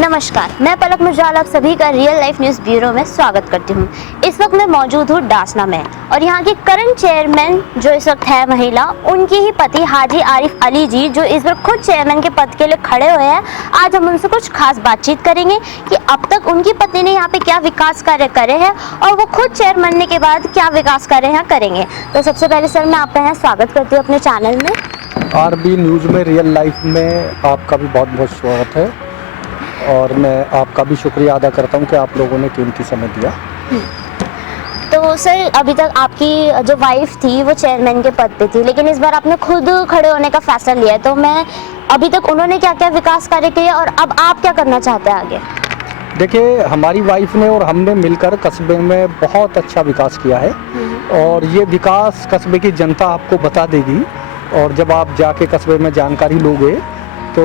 नमस्कार, मैं पलक मुजाल आप सभी का रियल लाइफ न्यूज़ ब्यूरो में स्वागत करती हूँ। इस वक्त मैं मौजूद हूँ डासना में और यहाँ की करंट चेयरमैन जो इस वक्त है महिला, उनके ही पति हाजी आरिफ अली जी जो इस वक्त खुद चेयरमैन के पद के लिए खड़े हुए हैं। आज हम उनसे कुछ खास बातचीत करेंगे कि अब तक उनकी पत्नी ने यहाँ पे क्या विकास कार्य करे हैं और वो खुद चेयर बनने के बाद क्या विकास कार्य यहाँ करेंगे। तो सबसे पहले सर मैं आपका यहाँ स्वागत करती हूँ अपने चैनल में। आरबी न्यूज़ में रियल लाइफ में आपका भी बहुत बहुत स्वागत है और मैं आपका भी शुक्रिया अदा करता हूं कि आप लोगों ने कीमती समय दिया। तो सर अभी तक आपकी जो वाइफ थी वो चेयरमैन के पद पे थी, लेकिन इस बार आपने खुद खड़े होने का फैसला लिया है, तो मैं अभी तक उन्होंने क्या क्या विकास कार्य किए और अब आप क्या करना चाहते हैं आगे? देखिए, हमारी वाइफ ने और हमने मिलकर कस्बे में बहुत अच्छा विकास किया है और ये विकास कस्बे की जनता आपको बता देगी। और जब आप जाके कस्बे में जानकारी लोगे तो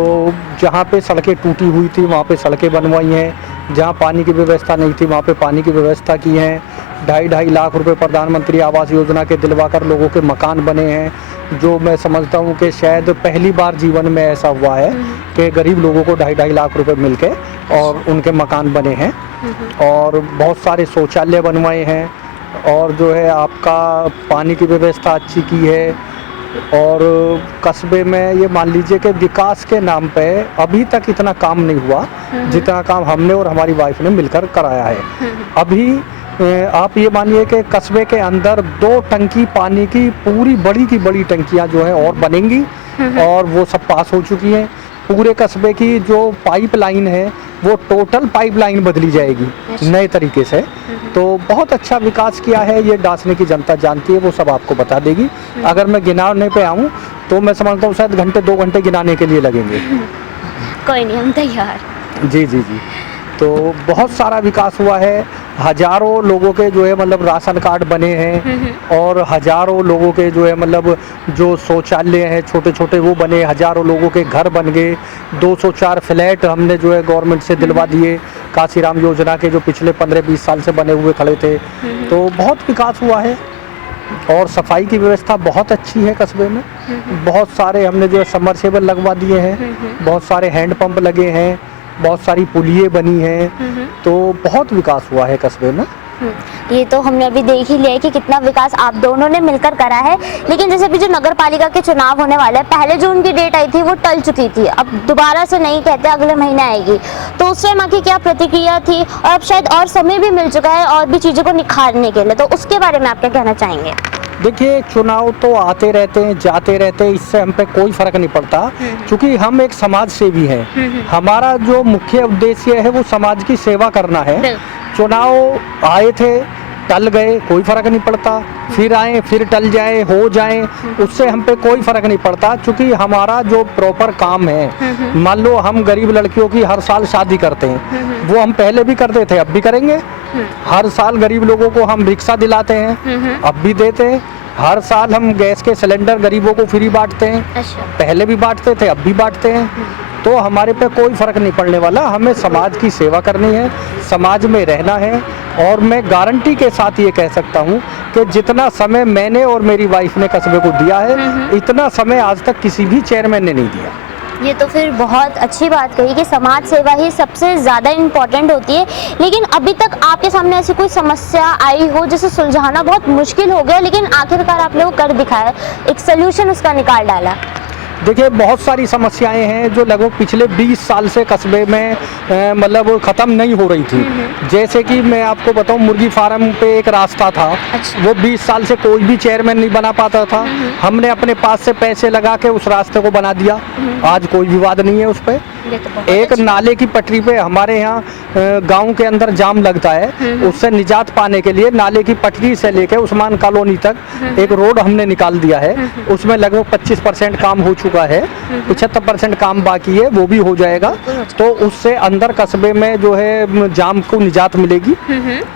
जहाँ पे सड़कें टूटी हुई थी वहाँ पे सड़कें बनवाई हैं, जहाँ पानी की व्यवस्था नहीं थी वहाँ पे पानी की व्यवस्था की है। 2.5 लाख रुपए प्रधानमंत्री आवास योजना के दिलवाकर लोगों के मकान बने हैं, जो मैं समझता हूँ कि शायद पहली बार जीवन में ऐसा हुआ है कि गरीब लोगों को 2.5 लाख रुपए मिलके और उनके मकान बने हैं। और बहुत सारे शौचालय बनवाए हैं और जो है आपका पानी की व्यवस्था अच्छी की है। और कस्बे में ये मान लीजिए कि विकास के नाम पे अभी तक इतना काम नहीं हुआ जितना काम हमने और हमारी वाइफ ने मिलकर कराया है। अभी आप ये मानिए कि कस्बे के अंदर 2 टंकी पानी की पूरी बड़ी की बड़ी टंकियां जो है और बनेंगी और वो सब पास हो चुकी हैं। पूरे कस्बे की जो पाइपलाइन है वो टोटल पाइपलाइन बदली जाएगी नए तरीके से। तो बहुत अच्छा विकास किया है, ये डासने की जनता जानती है, वो सब आपको बता देगी। अगर मैं गिनाने पे आऊँ तो मैं समझता हूँ शायद 2 घंटे गिनाने के लिए लगेंगे। कोई नहीं, हम तैयार। जी जी जी। तो बहुत सारा विकास हुआ है, हजारों लोगों के जो है मतलब राशन कार्ड बने हैं और हजारों लोगों के जो है मतलब जो शौचालय हैं छोटे छोटे वो बने, हजारों लोगों के घर बन गए। 204 फ्लैट हमने जो है गवर्नमेंट से दिलवा दिए, काशीराम योजना के जो पिछले 15-20 साल से बने हुए खड़े थे। तो बहुत विकास हुआ है और सफाई की व्यवस्था बहुत अच्छी है कस्बे में। बहुत सारे हमने जो है सबमर्सिबल लगवा दिए हैं, बहुत सारे हैंडपंप लगे हैं, बहुत सारी पुलिये बनी हैं। तो बहुत विकास हुआ है कस्बे में। ये तो हमने अभी देख ही लिया है कि कितना विकास आप दोनों ने मिलकर करा है। लेकिन जैसे अभी जो नगर पालिका के चुनाव होने वाले हैं, पहले जो उनकी डेट आई थी वो टल चुकी थी, अब दोबारा से नहीं कहते अगले महीने आएगी, तो उस टाइम आपकी क्या प्रतिक्रिया थी? और अब शायद और समय भी मिल चुका है और भी चीज़ों को निखारने के लिए, तो उसके बारे में आप क्या कहना चाहेंगे? देखिए, चुनाव तो आते रहते हैं जाते रहते हैं, इससे हम पे कोई फर्क नहीं पड़ता क्योंकि हम एक समाज सेवी हैं। हमारा जो मुख्य उद्देश्य है वो समाज की सेवा करना है। चुनाव आए थे, टल गए, कोई फर्क नहीं पड़ता, फिर आए फिर टल जाए हो जाए, उससे हम पे कोई फर्क नहीं पड़ता क्योंकि हमारा जो प्रॉपर काम है, मान लो हम गरीब लड़कियों की हर साल शादी करते हैं, वो हम पहले भी करते थे अब भी करेंगे। हर साल गरीब लोगों को हम रिक्शा दिलाते हैं, अब भी देते हैं। हर साल हम गैस के सिलेंडर गरीबों को फ्री बांटते हैं, पहले भी बांटते थे अब भी बांटते हैं। तो हमारे पे कोई फर्क नहीं पड़ने वाला, हमें समाज की सेवा करनी है, समाज में रहना है। और मैं गारंटी के साथ ये कह सकता हूँ कि जितना समय मैंने और मेरी वाइफ ने कस्बे को दिया है, इतना समय आज तक किसी भी चेयरमैन ने नहीं दिया। ये तो फिर बहुत अच्छी बात कही कि समाज सेवा ही सबसे ज़्यादा इम्पोर्टेंट होती है। लेकिन अभी तक आपके सामने ऐसी कोई समस्या आई हो जिसे सुलझाना बहुत मुश्किल हो गया, लेकिन आखिरकार आपने वो कर दिखाया, एक सल्यूशन उसका निकाल डाला? देखिए, बहुत सारी समस्याएं हैं जो लगभग पिछले 20 साल से कस्बे में मतलब ख़त्म नहीं हो रही थी। जैसे कि मैं आपको बताऊं, मुर्गी फार्म पे एक रास्ता था, वो 20 साल से कोई भी चेयरमैन नहीं बना पाता था। हमने अपने पास से पैसे लगा के उस रास्ते को बना दिया, आज कोई विवाद नहीं है उस पर। एक नाले की पटरी पे हमारे यहाँ गांव के अंदर जाम लगता है, उससे निजात पाने के लिए नाले की पटरी से लेकर उस्मान कॉलोनी तक एक रोड हमने निकाल दिया है। उसमें लगभग 25% काम हो चुका है, 75% काम बाकी है, वो भी हो जाएगा। तो उससे अंदर कस्बे में जो है जाम को निजात मिलेगी।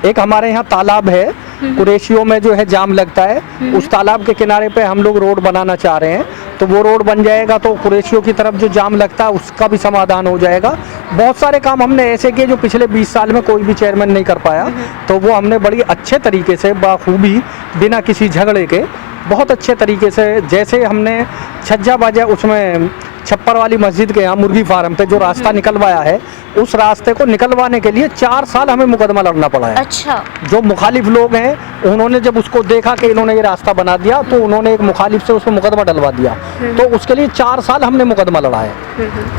एक हमारे यहाँ तालाब है, कुरैशियों में जो है जाम लगता है, उस तालाब के किनारे पे हम लोग रोड बनाना चाह रहे हैं, तो वो रोड बन जाएगा तो कुरैशियों की तरफ जो जाम लगता है उसका भी समाधान हो जाएगा। बहुत सारे काम हमने ऐसे किए जो पिछले 20 साल में कोई भी चेयरमैन नहीं कर पाया, तो वो हमने बड़ी अच्छे तरीके से बाखूबी बिना किसी झगड़े के बहुत अच्छे तरीके से, जैसे हमने छज्जा बाजा उसमें छप्पर वाली मस्जिद के यहाँ मुर्गी फार्म पे जो रास्ता निकलवाया है, उस रास्ते को निकलवाने के लिए 4 साल हमें मुकदमा लड़ना पड़ा है। अच्छा। जो मुखालिफ लोग हैं उन्होंने जब उसको देखा कि इन्होंने ये रास्ता बना दिया तो उन्होंने एक मुखालिफ से उसको मुकदमा डलवा दिया, तो उसके लिए 4 साल हमने मुकदमा लड़ा है।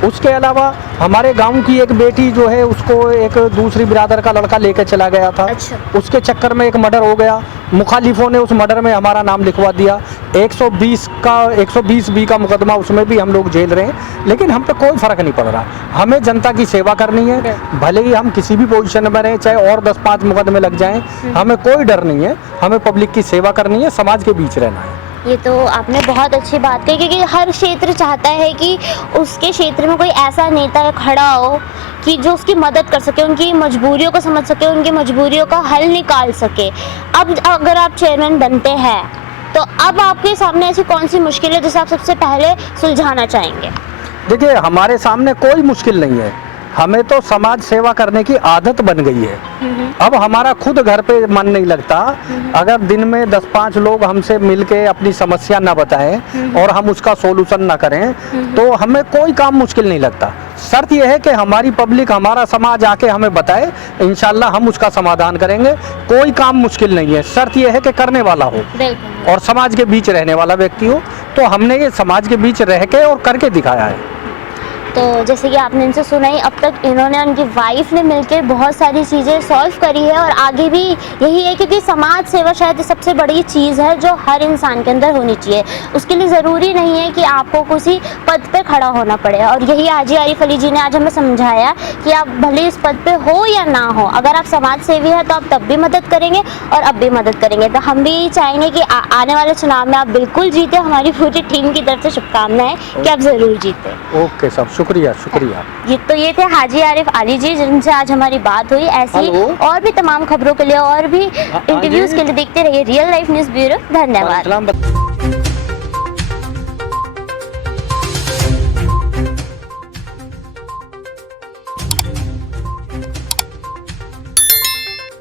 उसके अलावा हमारे गांव की एक बेटी जो है उसको एक दूसरी बिरादर का लड़का लेके चला गया था। अच्छा। उसके चक्कर में एक मर्डर हो गया, मुखालिफों ने उस मर्डर में हमारा नाम लिखवा दिया। 120 बी का मुकदमा, उसमें भी हम लोग जेल रहे हैं, लेकिन हम पे कोई फर्क नहीं पड़ रहा। हमें जनता की सेवा करनी है, भले ही हम किसी भी पोजीशन में रहें, चाहे और 10-5 मुकदमे लग जाएं, हमें कोई डर नहीं है। हमें पब्लिक की सेवा करनी है, समाज के बीच रहना है। ये तो आपने बहुत अच्छी बात कही, क्योंकि हर क्षेत्र चाहता है कि उसके क्षेत्र में कोई ऐसा नेता खड़ा हो कि जो उसकी मदद कर सके, उनकी मजबूरियों को समझ सके, उनकी मजबूरियों का हल निकाल सके। अब अगर आप चेयरमैन बनते हैं तो अब आपके सामने ऐसी कौन सी मुश्किल है जिसे आप सबसे पहले सुलझाना चाहेंगे? देखिए, हमारे सामने कोई मुश्किल नहीं है, हमें तो समाज सेवा करने की आदत बन गई है। अब हमारा खुद घर पे मन नहीं लगता, अगर दिन में 10-5 लोग हमसे मिलके अपनी समस्या ना बताएं और हम उसका सोल्यूशन ना करें, तो हमें कोई काम मुश्किल नहीं लगता। शर्त यह है कि हमारी पब्लिक, हमारा समाज आके हमें बताए, इंशाल्लाह हम उसका समाधान करेंगे। कोई काम मुश्किल नहीं है, शर्त यह है कि करने वाला हो और समाज के बीच रहने वाला व्यक्ति हो। तो हमने ये समाज के बीच रह के और करके दिखाया है। तो जैसे कि आपने इनसे सुना ही, अब तक इन्होंने, उनकी वाइफ ने मिलकर बहुत सारी चीज़ें सॉल्व करी है और आगे भी यही है, क्योंकि समाज सेवा शायद सबसे बड़ी चीज़ है जो हर इंसान के अंदर होनी चाहिए। उसके लिए ज़रूरी नहीं है कि आपको किसी पद पे खड़ा होना पड़े, और यही हाजी आरिफ अली जी ने आज हमें समझाया कि आप भले इस पद पे हो या ना हो, अगर आप समाज सेवी हैं तो आप तब भी मदद करेंगे और अब भी मदद करेंगे। तो हम भी चाहेंगे कि आने वाले चुनाव में आप बिल्कुल जीते। हमारी पूरी टीम की तरफ से शुभकामनाएं कि आप ज़रूर जीते। ओके साहब, शुक्रिया। ये थे हाजी आरिफ अली जी, जिनसे आज हमारी बात हुई। ऐसी और भी तमाम खबरों के लिए और भी इंटरव्यूज के लिए देखते रहिए रियल लाइफ न्यूज़ ब्यूरो। धन्यवाद।